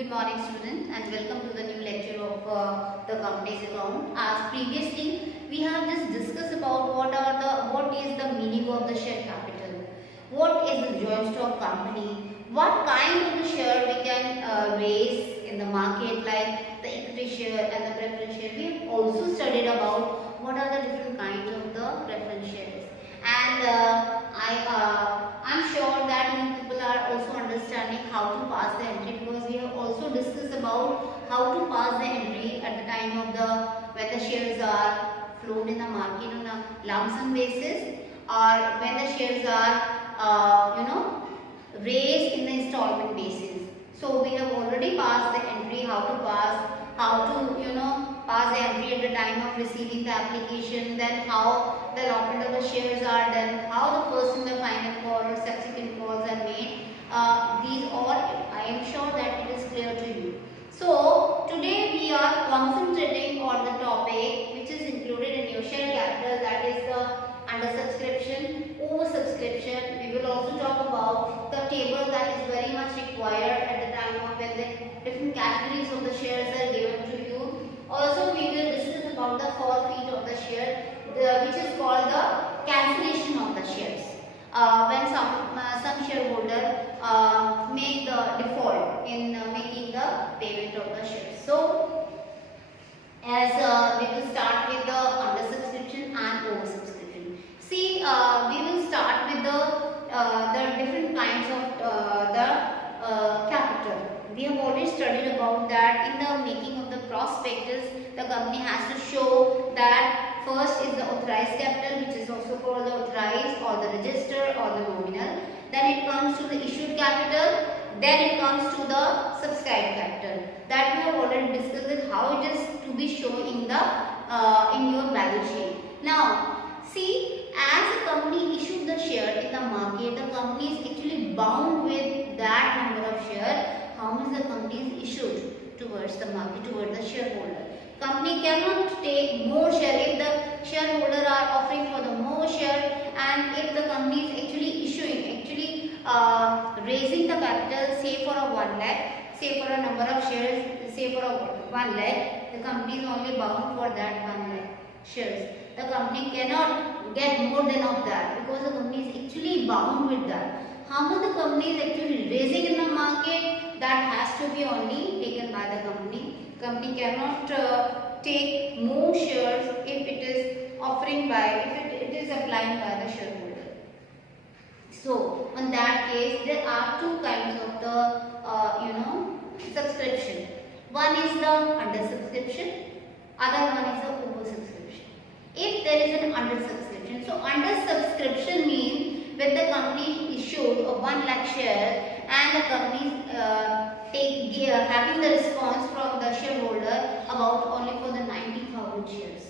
Good morning students and welcome to the new lecture of the company's account. As previously we have just discussed about what is the meaning of the share capital, what is the joint stock company, what kind of the share we can raise in the market like the equity share and the preference share. We have also studied about what are the different kinds of the preference shares, and I'm sure that you people are also understanding how to pass the entry, because we have also discussed about how to pass the entry at the time of the when the shares are flown in the market on a lump sum basis, or when the shares are raised in the installment basis. So we have already passed the entry, how to pass the entry at the time of receiving the application, then how the allotment of the shares are done, how the first and the final call or subsequent calls are made. These all, I am sure that it is clear to you. So today we are concentrating on the topic which is included in your share capital, that is the under subscription, over subscription. We will also talk about the table that is very much required at the time of when the different categories of the shares are given to you. Also we will discuss about the forfeit of the share, which is called the cancellation of the shares. When some shareholder make the default in making the payment of the shares. So as we will start with the under subscription and over subscription. See, we will start with the different kinds of the capital. We have already studied about that in the making of the prospectus. The company has to show that first is the authorized capital, which is also called the authorized or the register or the nominal. Then it comes to the issued capital. Then it comes to the subscribed capital. That we have already discussed how it is to be shown in the in your balance sheet. Now, see, as a company issued the share in the market, the company is actually bound with that number of shares. How much the company is issued towards the market, towards the shareholder. Company cannot take more share if the shareholder are offering for the more share, and if the company is actually raising the capital, say for a 1 lakh, say for a number of shares, say for a 1 lakh, the company is only bound for that 1 lakh shares. The company cannot get more than of that, because the company is actually bound with that. How much the company is actually raising in the market, that has to be only taken by the company. Company cannot take more shares if it is offering by, if it is applying by the shareholder. So in that case, there are two kinds of the subscription. One is the under subscription, other one is the over subscription. If there is an under subscription, so under subscription means when the company issued a 1 lakh share and the company having the response from the shareholder about only for the 90,000 shares.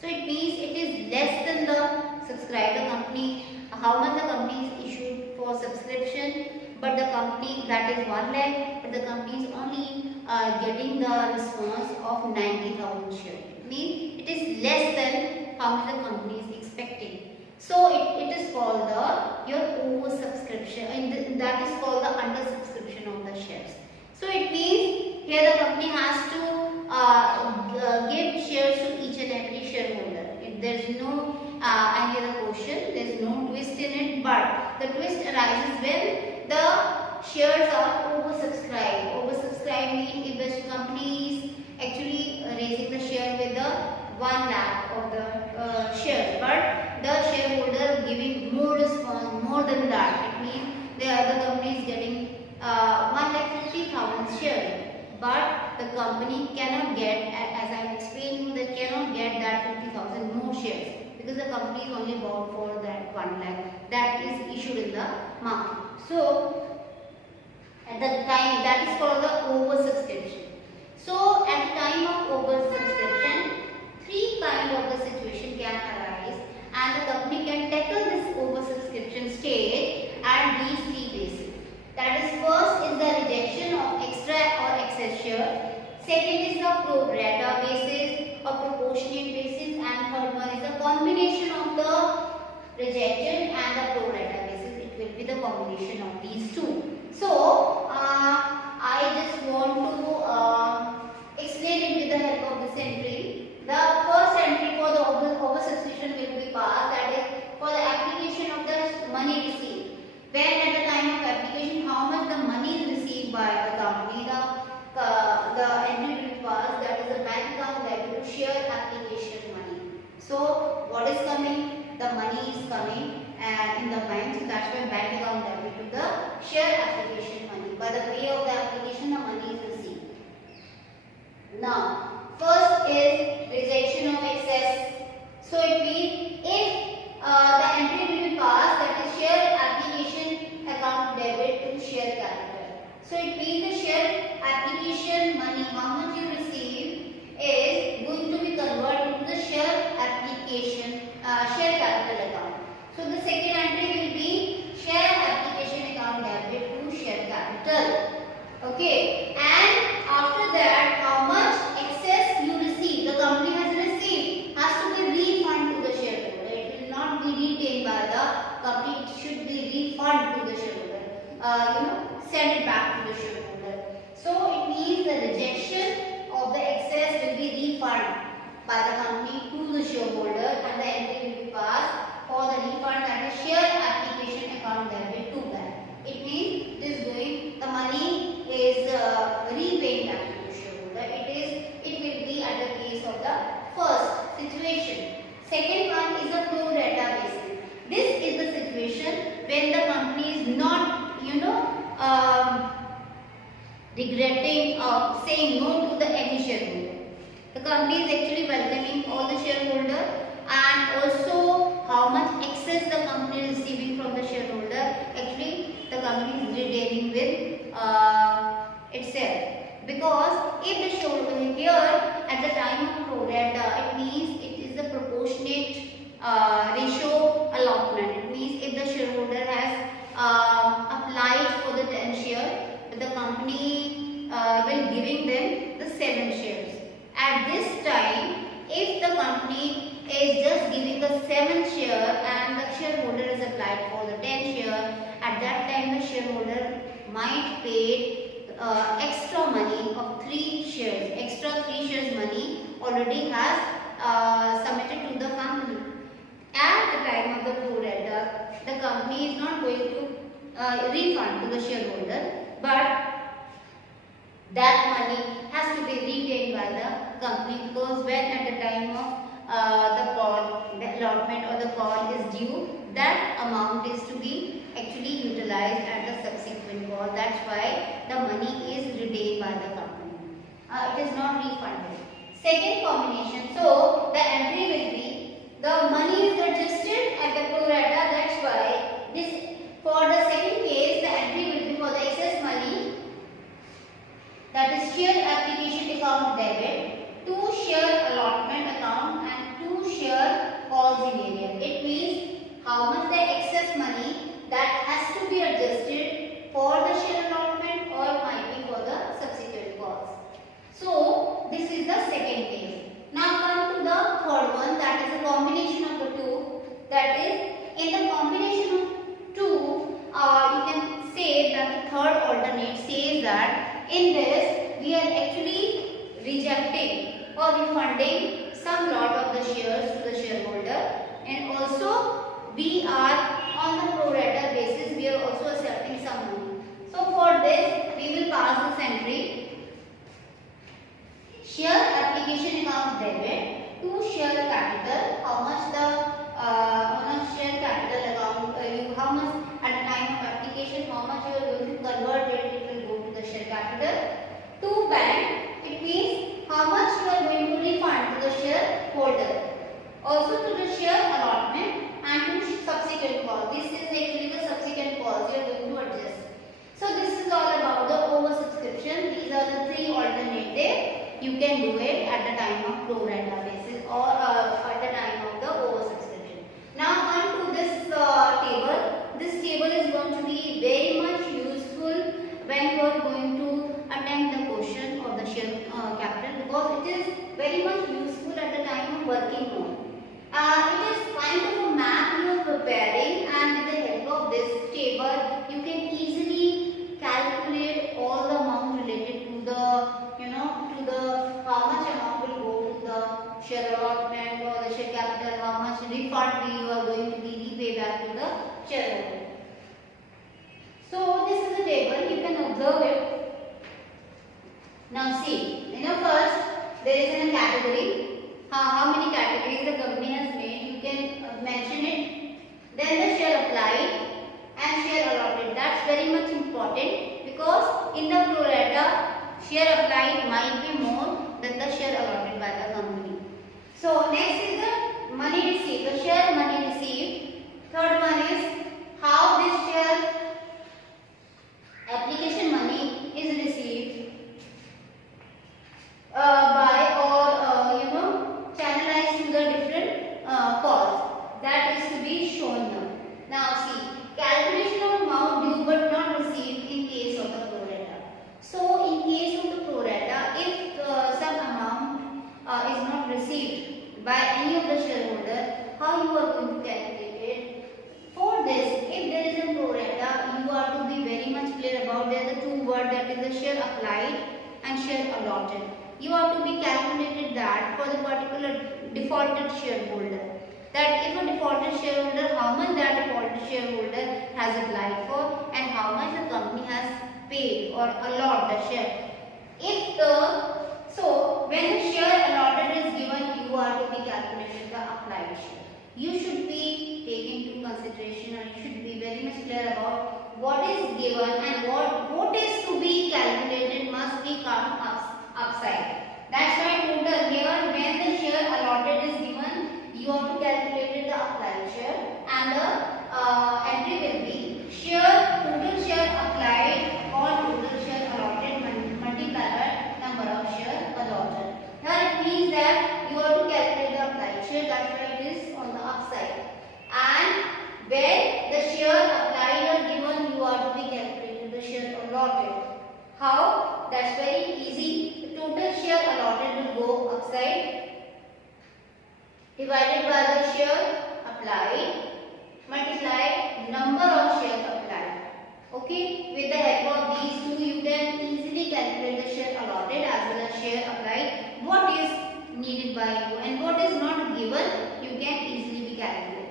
So it means it is less than the subscriber company, how much the company is issued for subscription, but the company, that is 1 lakh, but the company is only getting the response of 90,000 shares. It means it is less than how much the company is expecting. So it is called your over subscription, and that is called the under subscription of the shares. So it means here the company has to give shares to each and every shareholder. There is no any other question, there is no twist in it, but the twist arises when the shares are oversubscribed. Oversubscribed means if the company is actually raising the share with the 1 lakh of the shares, but the shareholder giving more response, more than that. It means the company is getting 1,50,000 shares, but the company cannot get, as I am explaining, they cannot get that 50,000 more shares, because the company is only bound for that 1 lakh that is issued in the market. So at the time, that is called the oversubscription. So at the time of oversubscription, three kinds of the situation can arise, and the company can tackle this oversubscription stage at these three bases. That is, first is the rejection of extra or excess share. Second is the pro rata basis or proportionate basis, and third one is the combination of the rejected and the pro rata basis. It will be the combination of these two. So I just want to coming in the bank, so that's why bank account debit to the share application money. By the way of the application, the money is received. Now, first is rejection of excess. So it means if the entry will be passed, that is share application account debit to share capital. So it means the share application money, how much you receive, is going to be converted to the share application share capital account. So the second entry will be share application account debit to share capital. Okay, and after that, how much excess you receive, the company has received, has to be refunded to the shareholder. It will not be retained by the company. It should be refunded to the shareholder. Send it back to the shareholder. So it means the rejection of the excess will be refunded by the company to the shareholder, and the entry will be passed for the refund, that is share application account debit to that. It means the money is repaid back to the shareholder. It will be at the case of the first situation. Second one is a pro rata basis. This is the situation when the company is not, regretting or saying no to the any shareholder. The company is actually welcoming all the shareholder, and also how much excess the company is receiving from the shareholder. Actually, the company is retaining with itself, because if the shareholder here at the time of pro rata, it means it is a proportionate ratio allotment. It means if the shareholder has applied for the 10 share, the company will giving them the 7 shares. At this time, if the company is just giving the 7 share and the shareholder is applied for the 10 share, at that time the shareholder might pay extra money of 3 shares. Extra 3 shares money already has submitted to the company. At the time of the pro rata, the company is not going to refund to the shareholder, but that money has to be retained by the company, because when at the time of the call, the allotment or the call is due, that amount is to be actually utilized at the subsequent call. That's why the money is retained by the company. It is not refunded. Second combination, so the entry will be the money is adjusted at the pro rata. That's why this, for the second case, the entry will be for the excess money, that is share application account debit to share allotment account and to share calls in area. It means how much the excess money that has to be adjusted for the share allotment or might be for the subsequent calls. So this is the second case. Now come to the third one, that is a combination of the two. That is, in the combination of two, you can say that the third alternate says that in this we are actually rejecting or refunding some lot of the shares to the shareholder, and also we are on the pro rata basis, we are also accepting some money. So for this we will pass this entry, share application account debit to share capital. How much the on a share capital account, how much at the time of application, how much you are going to convert it will go to the share capital. To bank, it means how much you are going to refund to the shareholder. Also to the share allotment and to subsequent call. This is actually the subsequent calls you are going to adjust. So this is all about the oversubscription. These are the 3 alternatives. You can do it at the time of pro rata basis or at the time of the oversubscription. Now come to this table. This table is going to be very much useful when you are going to attempt the question of the share capital, because it is very much useful at the time of working on. It is kind of a map you are preparing, and with the help of this table you can easily calculate all the amount related to the how much amount will go to the share allotment or the share capital, how much refund you are going to be repay back to the shareholder. So this is a table, you can observe it. Now see, first there is a category. How many categories the company has made, you can mention it. then the share applied and share allotted. That's very much important because in the pro rata, share applied might be more than the share allotted by the company. So next is the money received, the share money received. Third one is how this share application money is received by or channelized to the different calls. That is to be shown now. Now see, calculation of amount due but not received in case of the pro rata. So in case of the pro rata, if some amount is not received by any of the shareholder, how you are going to calculate it? For this, if there is a pro rata, you are to be very much clear about there are the two words, that is the share applied and share allotted. You have to be calculated that for the particular defaulted shareholder. That if a defaulted shareholder, how much that defaulted shareholder has applied for and how much the company has paid or allotted the share. So when the share allotted is given, you are to be calculated the applied share. You should be taken into consideration, or you should be very much clear about what is given and what is to be calculated must be come upside. That's why total here when the share allotted is given, you have to calculate the applied share and the entry will be total share applied or total share allotted multiplied by number of share allotted. Here it means that you have to calculate the applied share, that's why it is on the upside. And when the share applied are given, you have to be calculated the share allotted. How? That's very easy. The total share allotted will go upside divided by the share applied multiplied number of share applied. Okay, with the help of these two you can easily calculate the share allotted as well as share applied. What is needed by you and what is not given, you can easily be calculated.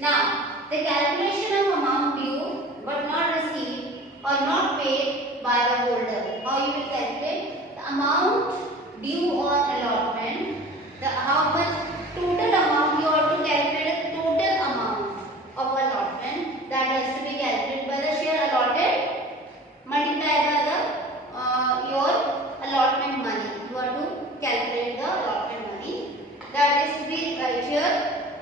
Now the calculation of amount due but not received or not paid by the holder. How you will calculate the amount due on allotment, how much total amount you have to calculate the total amount of allotment that has to be calculated by the share allotted multiplied by the your allotment money. You have to calculate the allotment money that is to be right here.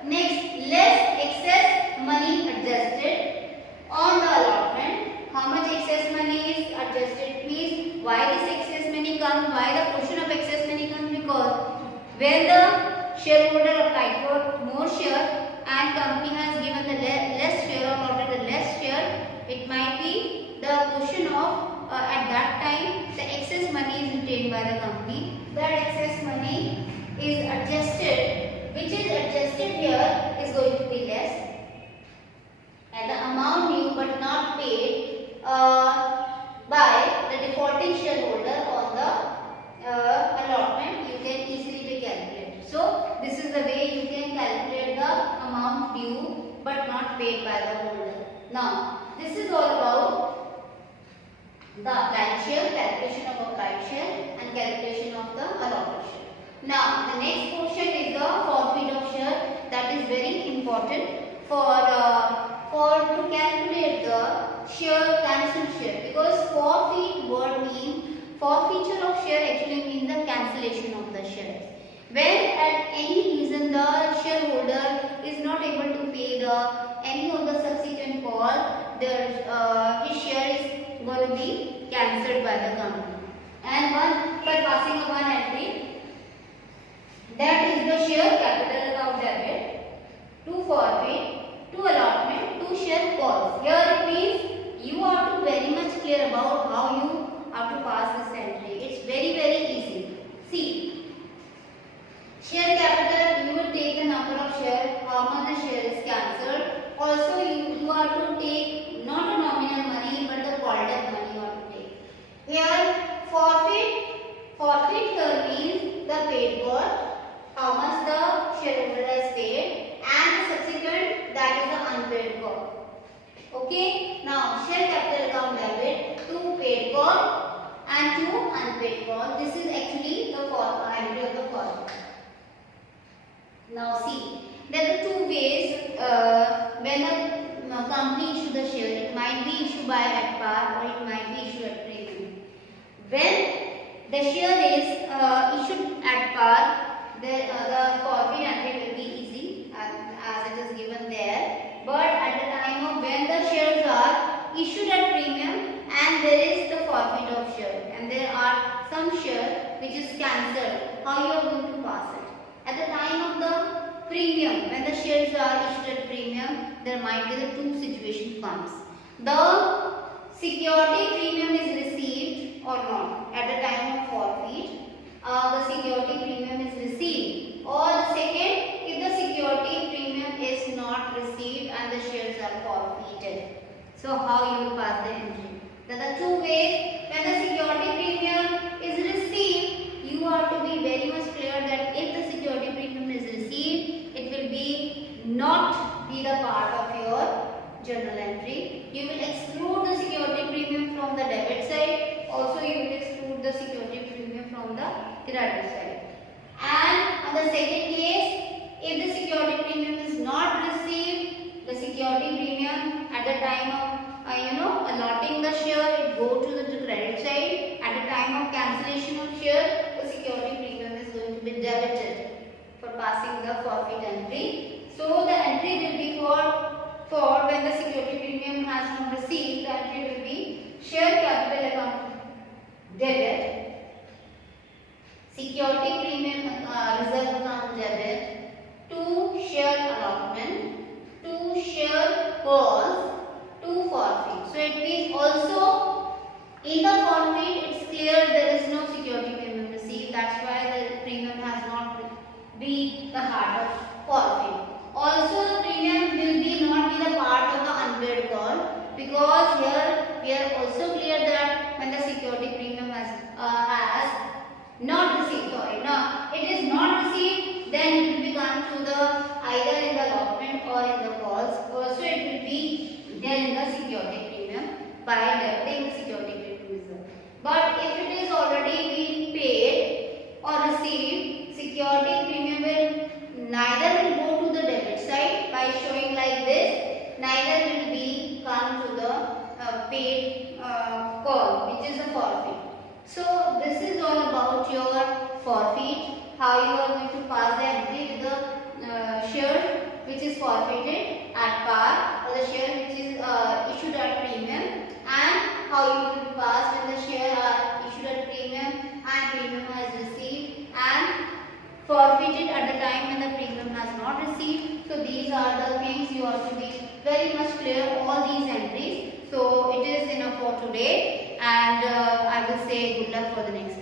Next, less excess money adjusted on the allotment. How much excess money is adjusted means why this excess money comes, why the portion of excess money comes, because when the shareholder applied for more share and company has given the less share or allotted the less share, it might be the portion of at that time the excess money is retained by the company. That excess money is adjusted, which is adjusted here is going to be less, and the amount due but not paid by the defaulting shareholder on the allotment, you can easily be calculated. So this is the way you can calculate the amount due but not paid by the holder. Now this is all about the applied share, calculation of applied share and calculation of the allotted share. Now the next portion is the forfeit of share. That is very important for to calculate the share cancel share, because forfeit word means forfeiture of share actually means the cancellation of the share. When at any reason the shareholder is not able to pay any of the subsequent call, his share is going to be cancelled by the company. And by passing of one entry, that is the share capital account debit, to forfeit, to allotment, to share calls. Here it means you have to very much clear about how you have to pass this entry. It's very easy. See, share capital, you will take the number of shares, how much the share is cancelled. Also you have to take not a nominal money but the called up money you have to take. Here forfeit here means the paid for, how much the shareholder has paid, and the subsequent, that is the unpaid call. Okay, now share capital account debit to paid call and to unpaid call. This is actually the entry of the call. Now see, There are two ways when a company issues the share. It might be issued by at par or it might be issued at premium. When the share is issued at par, the forfeit entry will be easy as it is given there. But at the time of when the shares are issued at premium and there is the forfeit of share and there are some share which is cancelled, how you are going to pass it? At the time of the premium, when the shares are issued at premium, there might be the two situation comes. The security premium is received or not at the time of forfeit. The security premium is received, or the second, if the security premium is not received and the shares are forfeited. So how you will pass the entry? There are two ways. When the security premium is received, you have to be very much clear that if the security premium is received, it will be not be the part of your journal entry. You will exclude the security premium from the debit side. Also, you will exclude the security premium from the credit side. And on the second case, if the security premium is not received, the security premium at the time of allotting the share, it go to the credit side. At the time of cancellation of share, the security premium is going to be debited for passing the forfeit entry. So the entry will be for when the security premium has not received, the entry will be share capital account debit, security premium reserve account debit, to share allotment, to share calls, to forfeit. So it means also in the forfeit it's clear there is no security premium received. That's why the premium has not be the heart of forfeit. Also the premium will be not be the part of the unpaid call, because here we are also clear that when the security premium has not received, it is not received, then it will be gone to the either in the allotment or in the calls. Also it will be there in the security premium by debiting the security premium reserve. But if it is already been paid or received, security premium will neither will go to the debit side by showing like this, neither will be come to the paid call, which is a forfeit. So this is all about your forfeit, how you are going to pass the entry to the share which is forfeited at par or the share which is issued at premium, and how you will pass when the share are issued at premium and premium has received and forfeited at the time when the premium has not received. So these are the things you have to be very much clear, all these entries. So it is enough for today, and I will say good luck for the next